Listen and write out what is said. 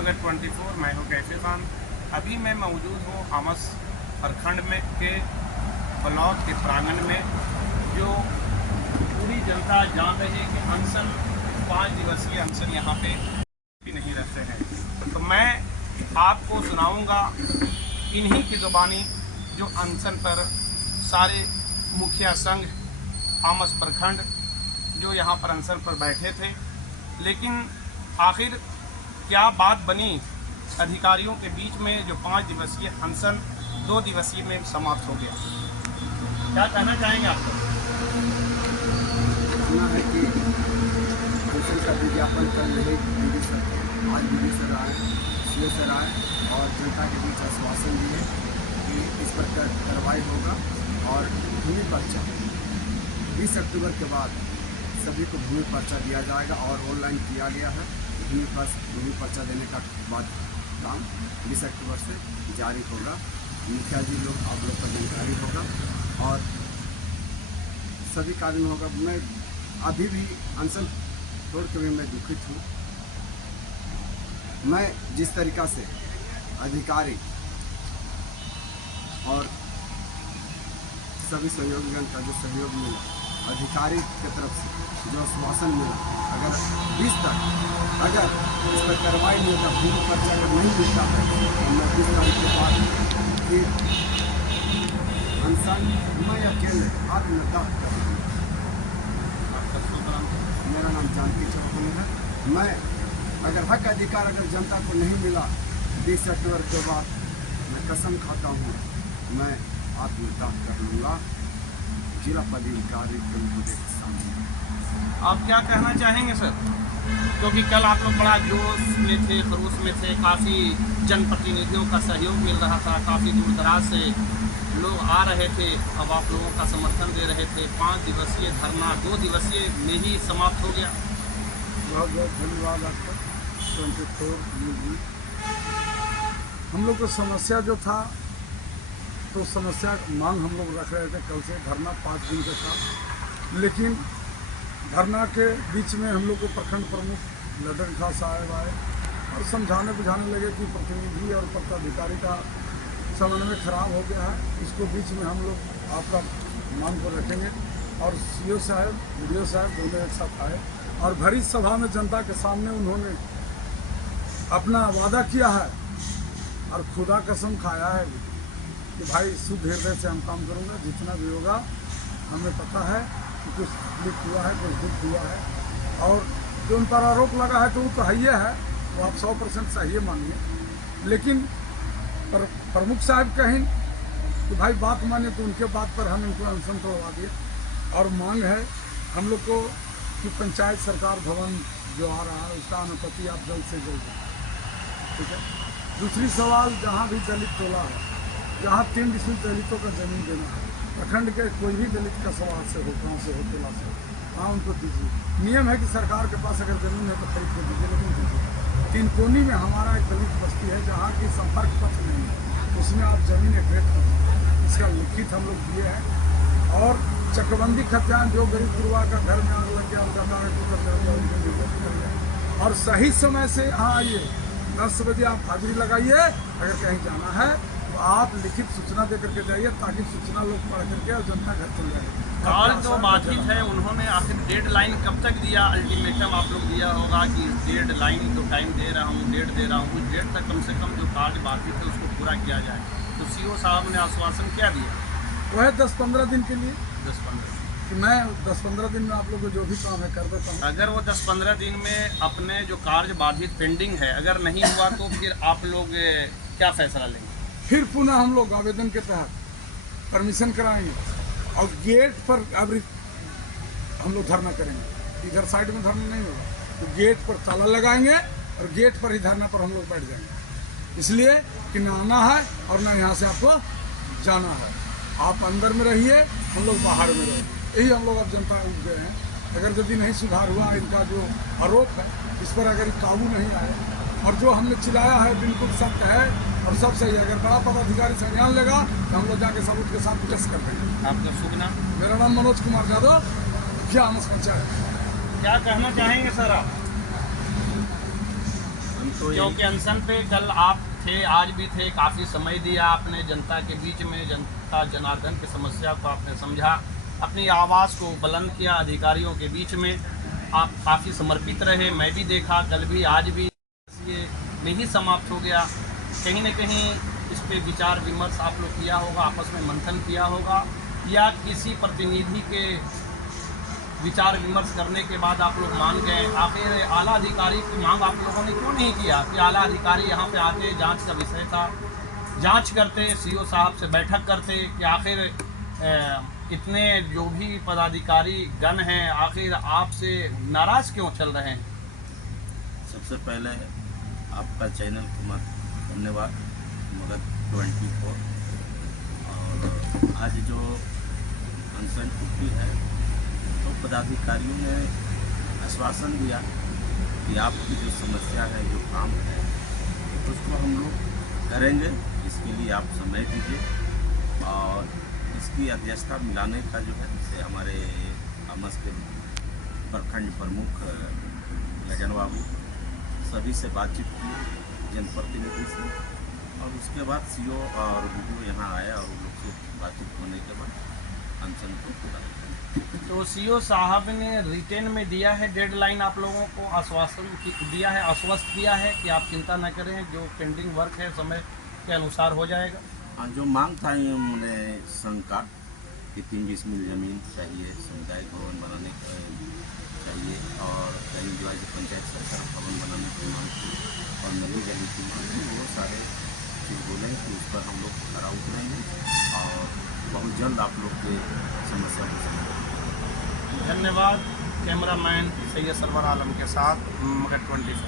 मगर 24। मैं हूँ कैफे खान। अभी मैं मौजूद हूँ आमस प्रखंड में के ब्लॉक के प्रांगण में, जो पूरी जनता जान रही है कि अनशन 5 दिवसीय अनशन यहाँ पे भी नहीं रहते हैं। तो मैं आपको सुनाऊंगा इन्हीं की ज़ुबानी जो अनशन पर सारे मुखिया संघ आमस प्रखंड जो यहाँ पर अनशन पर बैठे थे, लेकिन आखिर क्या बात बनी अधिकारियों के बीच में जो 5 दिवसीय अनशन 2 दिवसीय में समाप्त हो गया। क्या कहना चाहेंगे आप? सुना है कि अनशन का विज्ञापन कल रहे बीडी सर, आज बीडी सर आए, सीओ सर आए और जनता के बीच आश्वासन दिए कि इस पर कार्रवाई होगा और भूमि पर्चा 20 अक्टूबर के बाद सभी को भूमि पर्चा दिया जाएगा और ऑनलाइन किया गया है। भूमि पर्चा देने का बाद काम 20 अक्टूबर से जारी होगा। मुखिया जी लोग आप लोग को जानकारी होगा और सभी कार्य होगा। मैं अभी भी अनशन तोड़ के भी मैं दुखित हूँ। मैं जिस तरीक़ा से अधिकारी और सभी सहयोगीगण का जो सहयोग मिला, अधिकारी की तरफ से जो आश्वासन मिला, अगर 20 तक अगर इस पर कार्रवाई नहीं होता, भूमि पर्चा अगर नहीं मिलता है तो मैं 20 तारीख के बाद फिर अनशन मैं अकेले आत्मदाह करूँगा। मेरा नाम जानकी चौधरी है। मैं अगर हक अधिकार अगर जनता को नहीं मिला 20 अक्टूबर के बाद, मैं कसम खाता हूँ मैं आत्मदाह कर लूँगा। जिला पदाधिकारी के सामने आप क्या कहना चाहेंगे सर? क्योंकि कल आप लोग बड़ा जोश में थे, खरोश में थे, काफ़ी जनप्रतिनिधियों का सहयोग मिल रहा था, काफ़ी दूर दराज से लोग आ रहे थे, अब आप लोगों का समर्थन दे रहे थे। 5 दिवसीय धरना 2 दिवसीय में ही समाप्त हो गया। बहुत बहुत धन्यवाद आपका 24 न्यूज़। हम लोग को समस्या जो था तो समस्या मांग हम लोग रख रहे थे कल से। धरना 5 दिन का था, लेकिन धरना के बीच में हम लोग को प्रखंड प्रमुख लदन खां साहब आए और समझाने बुझाने लगे कि प्रतिनिधि और पदाधिकारी का समन्वय खराब हो गया है, इसको बीच में हम लोग आपका मांग को रखेंगे। और सीओ साहब, वीडियो साहब दोनों एक साथ आए और भरी सभा में जनता के सामने उन्होंने अपना वादा किया है और खुदा कसम खाया है कि भाई शुद्ध हृदय से हम काम करूँगा, जितना भी होगा हमें पता है कि कुछ तकलीफ हुआ है, कुछ दुख हुआ है और जो उन पर आरोप लगा है तो वो तो है ही है, वो आप 100% सही मानिए। लेकिन प्रमुख साहब कहें तो भाई बात माने तो उनके बात पर हम इनको अनशन तोड़वा दिए और मांग है हम लोग को कि पंचायत सरकार भवन जो आ रहा है उसका अनुमति आप जल्द से जल्द दें, ठीक है। दूसरी सवाल, जहाँ भी दलित टोला है, जहाँ 3 डिस्ट्रिक्ट दलितों का ज़मीन देना है, प्रखंड के कोई भी दलित का सवाल से हो, गाँव से हो, टोला से हो, वहाँ उनको दीजिए। नियम है कि सरकार के पास अगर ज़मीन है तो खरीद के दीजिए, लेकिन दीजिए। तीनकोनी में हमारा एक दलित बस्ती है जहाँ की संपर्क पथ नहीं है, उसमें आप ज़मीन एक्रेट करें, इसका लिखित हम लोग दिए हैं। और चकबंदी खतियान जो गरीब गुरुआ का घर में आग लग गया उनका कागज और सही समय से यहाँ आइए, 10 बजे आप हाजिरी लगाइए। अगर कहीं जाना है तो आप लिखित सूचना दे करके जाइए ताकि सूचना लोग पढ़ करके और जनता घर चल जाए। कार्य तो बाधित है, उन्होंने आखिर डेडलाइन कब तक दिया? अल्टीमेटम आप लोग दिया होगा कि डेडलाइन जो टाइम दे रहा हूँ, डेट दे रहा हूँ, उस डेट तक कम से कम जो कार्य बाधित है उसको पूरा किया जाए। तो सीओ साहब ने आश्वासन क्या दिया? वो है 10-15 दिन के लिए, 10-15 कि मैं 10-15 दिन में आप लोग को जो भी काम है कर देता हूँ। अगर वो 10-15 दिन में अपने जो कार्य बाधित पेंडिंग है अगर नहीं हुआ तो फिर आप लोग क्या फैसला लेंगे? फिर पुनः हम लोग आवेदन के तहत परमिशन कराएंगे और गेट पर अब हम लोग धरना करेंगे। इधर साइड में धरना नहीं होगा तो गेट पर ताला लगाएंगे और गेट पर ही धरना पर हम लोग बैठ जाएंगे, इसलिए कि ना आना है और ना यहाँ से आपको जाना है। आप अंदर में रहिए, हम लोग बाहर में रहिए, यही हम लोग अब जनता उठ गए हैं। अगर यदि नहीं सुधार हुआ, इनका जो आरोप है इस पर अगर काबू नहीं आए और जो हमने चिल्लाया है बिल्कुल सत्य है और सब सही है, अगर बड़ा पदाधिकारी संज्ञान लेगा तो हम लोग जाके सबूत के साथ प्रेस कर देंगे। आपका शुभ नाम? मेरा नाम मनोज कुमार यादव, मुखिया आमस पंचायत। क्या कहना चाहेंगे सर आप? तो क्योंकि अनशन पे कल आप थे, आज भी थे, काफ़ी समय दिया आपने जनता के बीच में, जनता जनार्दन की समस्या को आपने समझा, अपनी आवाज़ को बुलंद किया अधिकारियों के बीच में, आप काफ़ी समर्पित रहे। मैं भी देखा कल भी आज भी, ये नहीं समाप्त हो गया। कहीं न कहीं इस पे विचार विमर्श आप लोग किया होगा, आपस में मंथन किया होगा, या किसी प्रतिनिधि के विचार विमर्श करने के बाद आप लोग मान गए। आखिर आला अधिकारी की मांग आप लोगों ने क्यों नहीं किया कि आला अधिकारी यहाँ पे आते, जांच का विषय था, जांच करते, सीओ साहब से बैठक करते कि आखिर इतने जो भी पदाधिकारी गण हैं आखिर आपसे नाराज़ क्यों चल रहे हैं? सबसे पहले आपका चैनल को धन्यवाद, मगध 24। और आज जो अनशन छुट्टी है तो पदाधिकारियों ने आश्वासन दिया कि आपकी जो समस्या है, जो काम है, उसको हम लोग करेंगे, इसके लिए आप समय दीजिए। और इसकी अध्यक्षता मिलाने का जो है, जैसे हमारे आमस के प्रखंड प्रमुख लगन बाबू सभी से बातचीत की, जनप्रतिनिधि से, और उसके बाद सीओ और वीडियो यहाँ आया और उन लोग से बातचीत होने के बाद अनशन को पूरा। तो सीओ साहब ने रिटेन में दिया है डेडलाइन, आप लोगों को आश्वासन दिया है, आश्वस्त किया है कि आप चिंता न करें, जो पेंडिंग वर्क है समय के अनुसार हो जाएगा। जो मांग था हमने संघ का कि 3 डिसमिल ज़मीन चाहिए, सामुदायिक भवन बनाने का चाहिए, और कहीं जो है पंचायत सरकार भवन बनाने की मांग थी, और नदी गली की मांग थी, वो सारे चीज़ बोले कि उस पर हम लोग खरा उतरेंगे और बहुत जल्द आप लोग के समस्या को समाधान। धन्यवाद। कैमरामैन सैयद सरवर आलम के साथ मगध 24।